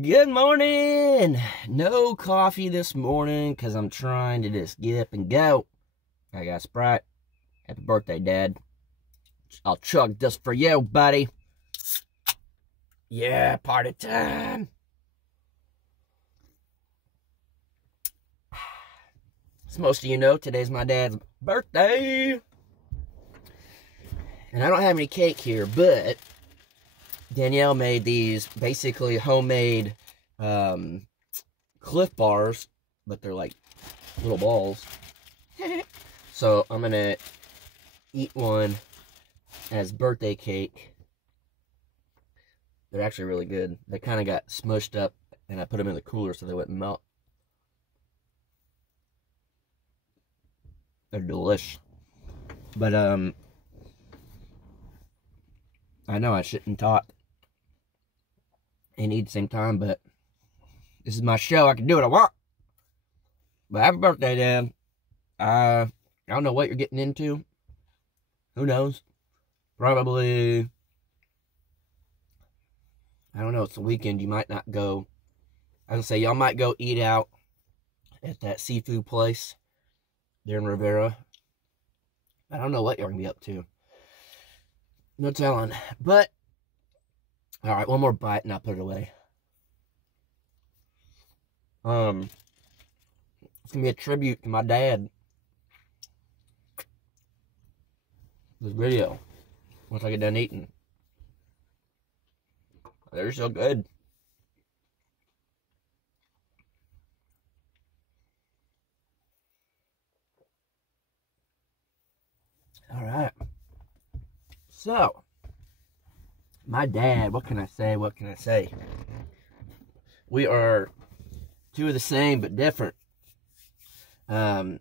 Good morning. No coffee this morning because I'm trying to just get up and go. I got Sprite. Happy birthday, Dad. I'll chug this for you, buddy. Yeah, party time. As most of you know, today's my dad's birthday. And I don't have any cake here, but Danielle made these basically homemade Cliff Bars, but they're like little balls. So I'm gonna eat one as birthday cake. They're actually really good. They kind of got smushed up, and I put them in the cooler so they wouldn't melt. They're delish. But I know I shouldn't talk and eat at the same time, but this is my show. I can do what I want. But happy birthday, Dad. I don't know what you're getting into. Who knows? Probably, I don't know, it's the weekend. You might not go. I was gonna say, y'all might go eat out at that seafood place there in Rivera. I don't know what you're gonna be up to. No telling. But all right, one more bite and I'll put it away. It's gonna be a tribute to my dad. This video, once I get done eating. They're so good. All right. So, my dad, what can I say? What can I say? We are two of the same, but different. My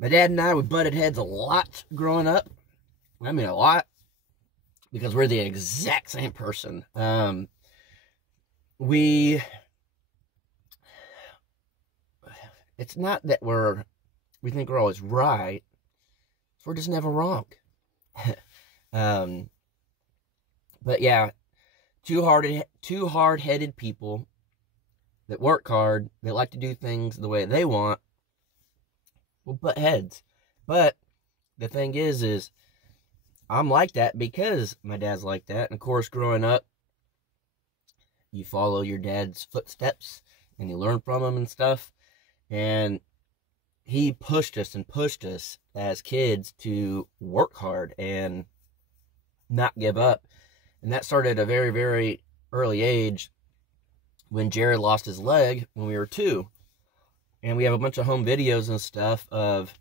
dad and I, we butted heads a lot growing up. I mean, a lot. Because we're the exact same person. It's not that we think we're always right. We're just never wrong. But yeah, two hard-headed people that work hard, they like to do things the way they want, will butt heads. But the thing is I'm like that because my dad's like that. And of course, growing up, you follow your dad's footsteps and you learn from him and stuff. And he pushed us as kids to work hard and not give up. And that started at a very, very early age when Jared lost his leg when we were 2. And we have a bunch of home videos and stuff of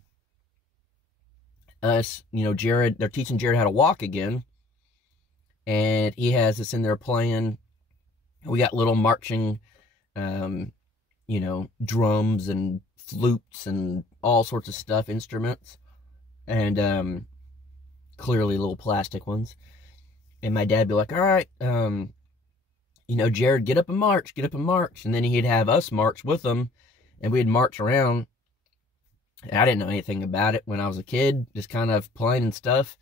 us, Jared, they're teaching Jared how to walk again. And he has us in there playing. We got little marching, drums and flutes and all sorts of stuff, instruments. And clearly little plastic ones. And my dad be like, all right, Jared, get up and march. And then he'd have us march with him, and we'd march around. And I didn't know anything about it when I was a kid, just kind of playing and stuff.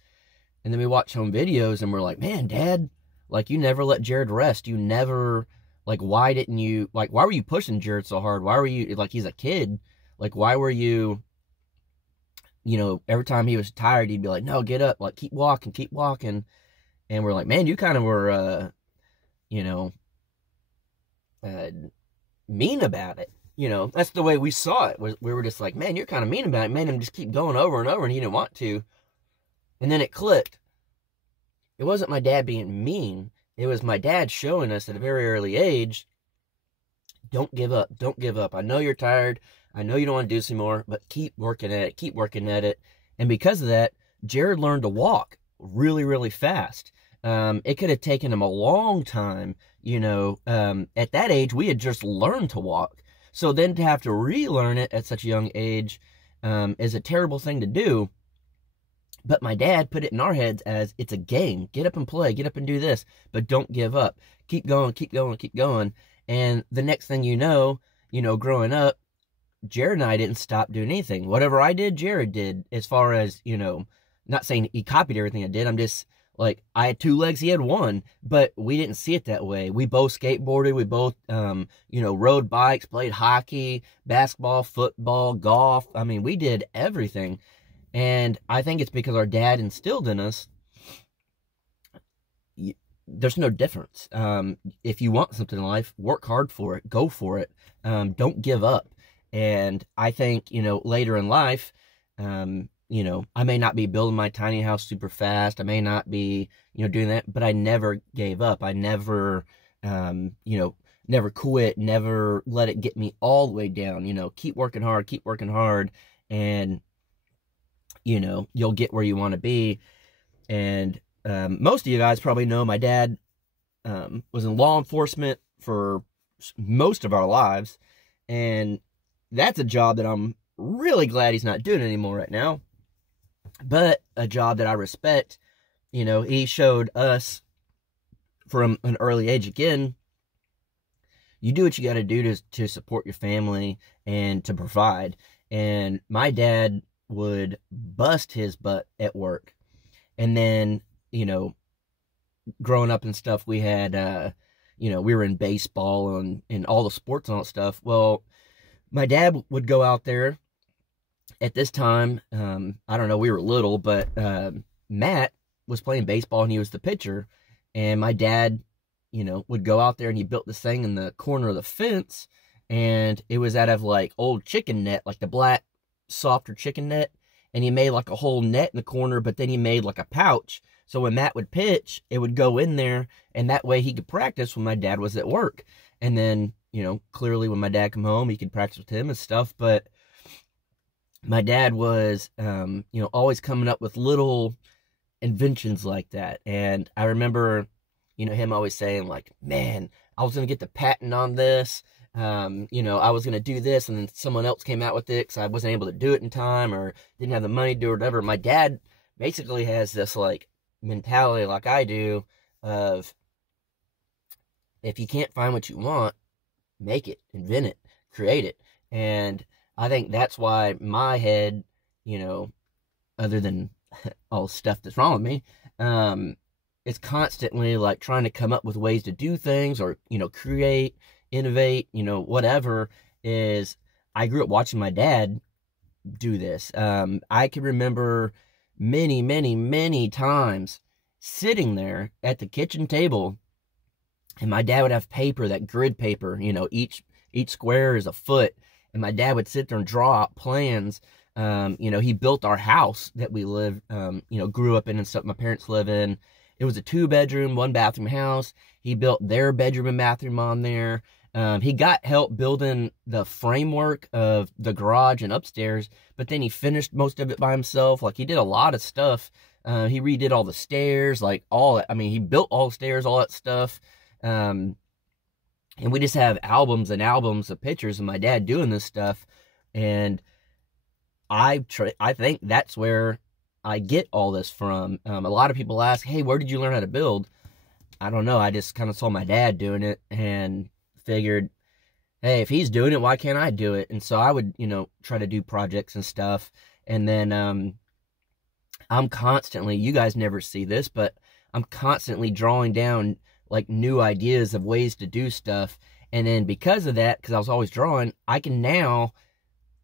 And then we watch home videos, and we're like, man, Dad, like, you never let Jared rest. You never, like, why were you pushing Jared so hard? Why were you, like, he's a kid. Like, why were you, every time he was tired, he'd be like, no, get up, like, keep walking. And we're like, man, you kind of were, mean about it. That's the way we saw it. We were just like, man, you're kind of mean about it. Made him just keep going over and over, and he didn't want to. And then it clicked. It wasn't my dad being mean. It was my dad showing us at a very early age, don't give up. Don't give up. I know you're tired. I know you don't want to do this anymore, but keep working at it. And because of that, Jared learned to walk really, really fast. It could have taken him a long time, at that age, we had just learned to walk. So then to have to relearn it at such a young age, is a terrible thing to do. But my dad put it in our heads as it's a game. Get up and play, get up and do this, but don't give up. Keep going. And the next thing you know, growing up, Jared and I didn't stop doing anything. Whatever I did, Jared did, as far as, not saying he copied everything I did. I'm just Like, I had two legs, he had one, but we didn't see it that way. We both skateboarded, we both, rode bikes, played hockey, basketball, football, golf. I mean, we did everything. And I think it's because our dad instilled in us, there's no difference. If you want something in life, work hard for it, go for it. Don't give up. And I think, later in life, I may not be building my tiny house super fast. I may not be, doing that, but I never gave up. I never, never quit, never let it get me all the way down. Keep working hard, and, you'll get where you want to be. And most of you guys probably know my dad was in law enforcement for most of our lives, and that's a job that I'm really glad he's not doing anymore right now, but a job that I respect. He showed us from an early age, again, you do what you got to do to support your family and to provide. And my dad would bust his butt at work. And then, growing up and stuff, we had, we were in baseball and all the sports and all that stuff. Well, my dad would go out there at this time. I don't know, we were little, but Matt was playing baseball and he was the pitcher. And my dad, would go out there and he built this thing in the corner of the fence. And it was out of like old chicken net, like the black, softer chicken net. And he made like a whole net in the corner, but then he made like a pouch. So when Matt would pitch, it would go in there, and that way he could practice when my dad was at work. And then, clearly when my dad come home, he could practice with him and stuff. But my dad was, always coming up with little inventions like that. And I remember, him always saying like, man, I was going to get the patent on this. I was going to do this, and then someone else came out with it because I wasn't able to do it in time or didn't have the money to do it or whatever. My dad basically has this like mentality like I do of, if you can't find what you want, make it, invent it, create it. And I think that's why my head, other than all the stuff that's wrong with me, is constantly like trying to come up with ways to do things or, create, innovate, whatever. Is I grew up watching my dad do this. I can remember many, many, many times sitting there at the kitchen table, and my dad would have paper, that grid paper, each square is a foot, and my dad would sit there and draw out plans. He built our house that we lived, grew up in and stuff my parents live in. It was a 2-bedroom, 1-bathroom house. He built their bedroom and bathroom on there. He got help building the framework of the garage and upstairs, but then he finished most of it by himself. Like, he did a lot of stuff. He redid all the stairs, like all that. I mean, he built all the stairs, all that stuff. And we just have albums and albums of pictures of my dad doing this stuff. And I think that's where I get all this from. A lot of people ask, hey, where did you learn how to build? I don't know. I just kind of saw my dad doing it and figured, hey, if he's doing it, why can't I do it? And so I would, try to do projects and stuff. And then I'm constantly, you guys never see this, but I'm constantly drawing down like new ideas of ways to do stuff. And then because of that, because I was always drawing, I can now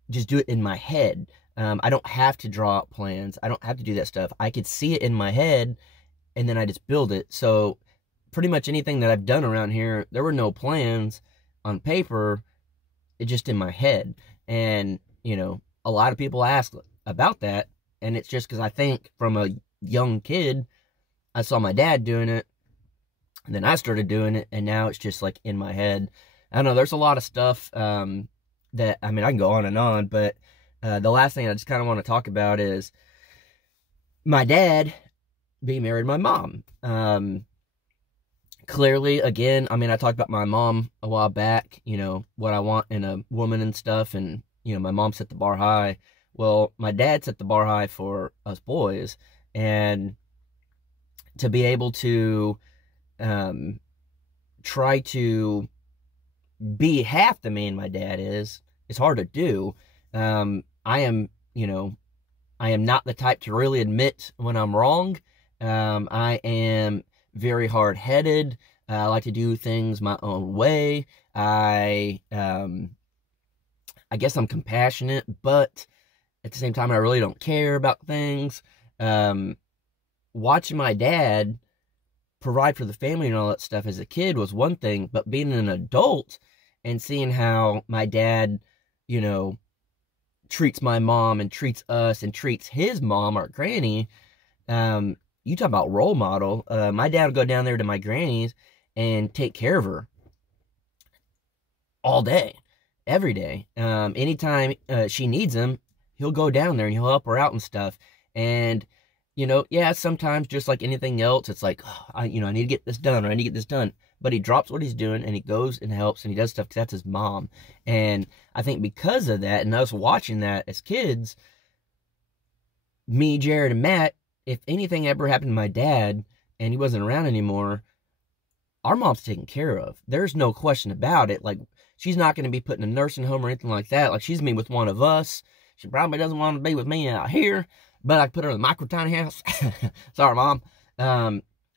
just do it in my head. I don't have to draw out plans. I don't have to do that stuff. I could see it in my head, and then I just build it. So pretty much anything that I've done around here, there were no plans on paper. It's just in my head. And, a lot of people ask about that, and it's just because I think from a young kid, I saw my dad doing it, and then I started doing it, and now it's just like in my head. I don't know, there's a lot of stuff that, I can go on and on, but the last thing I just kind of want to talk about is my dad being married to my mom. Clearly, again, I talked about my mom a while back, what I want in a woman and stuff, and, my mom set the bar high. Well, my dad set the bar high for us boys, and to be able to try to be half the man my dad is, it's hard to do. I am not the type to really admit when I'm wrong. I am very hard-headed. I like to do things my own way. I guess I'm compassionate, but at the same time, I really don't care about things. Watching my dad provide for the family and all that stuff as a kid was one thing, but being an adult and seeing how my dad, you know, treats my mom and treats us and treats his mom, our granny, you talk about role model. My dad would go down there to my granny's and take care of her all day, every day. Anytime she needs him, he'll go down there and he'll help her out and stuff. And, you know, yeah, sometimes just like anything else, it's like, oh, I need to get this done, or I need to get this done. But he drops what he's doing and he goes and helps and he does stuff because that's his mom. And I think because of that, and us watching that as kids, me, Jared, and Matt, if anything ever happened to my dad and he wasn't around anymore, our mom's taken care of. There's no question about it. Like, she's not going to be put in a nursing home or anything like that. Like, she's going to be with one of us. She probably doesn't want to be with me out here, but I can put her in the micro tiny house. Sorry, Mom.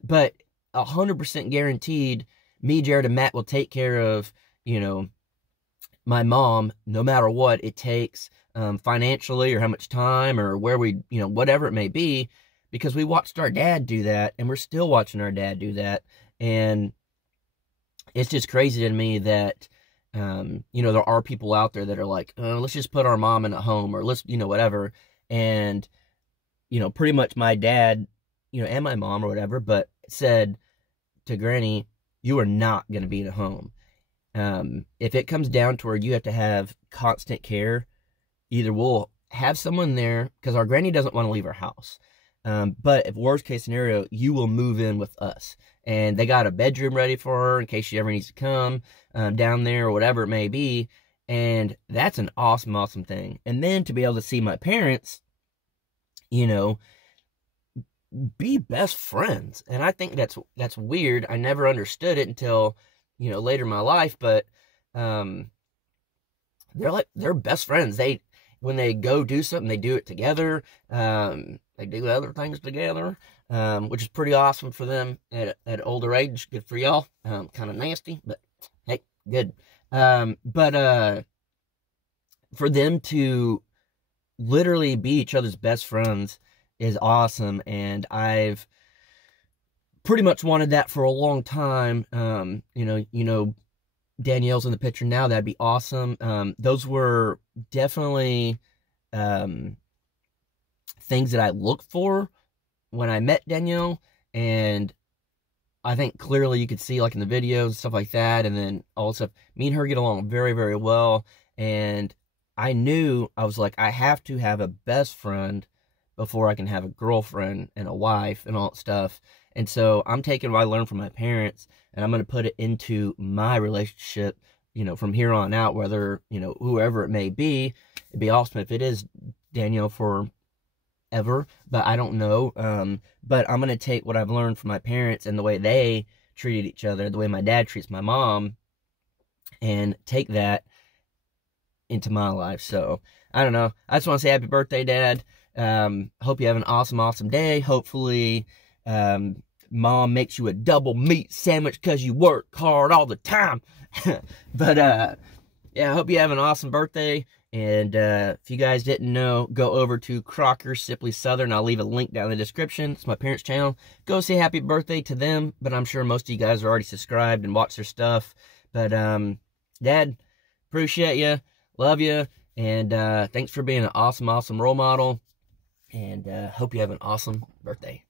But 100% guaranteed, me, Jared, and Matt will take care of, my mom, no matter what it takes, financially, or how much time, or where we, whatever it may be, because we watched our dad do that, and we're still watching our dad do that. And it's just crazy to me that, there are people out there that are like, let's just put our mom in a home, or let's, whatever. And, pretty much my dad, and my mom or whatever, but said to Granny, you are not going to be in a home. If it comes down to where you have to have constant care, either we'll have someone there, because our Granny doesn't want to leave her house. But if worst case scenario, you will move in with us. And they got a bedroom ready for her in case she ever needs to come down there or whatever it may be. And that's an awesome, awesome thing. And then to be able to see my parents, be best friends. And I think that's weird. I never understood it until, later in my life. But they're best friends. When they go do something, they do it together. They do other things together, which is pretty awesome for them at older age. Good for y'all. Kind of nasty, but hey, good. But for them to literally be each other's best friends is awesome, and I've pretty much wanted that for a long time. Danielle's in the picture now. That'd be awesome. Those were definitely things that I looked for when I met Danielle, and I think clearly you could see, like, in the videos and stuff like that, and then also me and her get along very, very well. And I knew, I was like, I have to have a best friend before I can have a girlfriend and a wife and all that stuff. And so I'm taking what I learned from my parents, and I'm going to put it into my relationship, from here on out, whether, whoever it may be. It'd be awesome if it is Danielle forever, but I don't know. But I'm going to take what I've learned from my parents and the way they treated each other, the way my dad treats my mom, and take that into my life. So, I don't know. I just want to say happy birthday, Dad. Hope you have an awesome, awesome day. Hopefully, Mom makes you a double meat sandwich because you work hard all the time. But, yeah, I hope you have an awesome birthday. And if you guys didn't know, go over to Crocker Simply Southern. I'll leave a link down in the description. It's my parents' channel. Go say happy birthday to them. But I'm sure most of you guys are already subscribed and watch their stuff. But, Dad, appreciate you. Love you. And thanks for being an awesome, awesome role model. And hope you have an awesome birthday.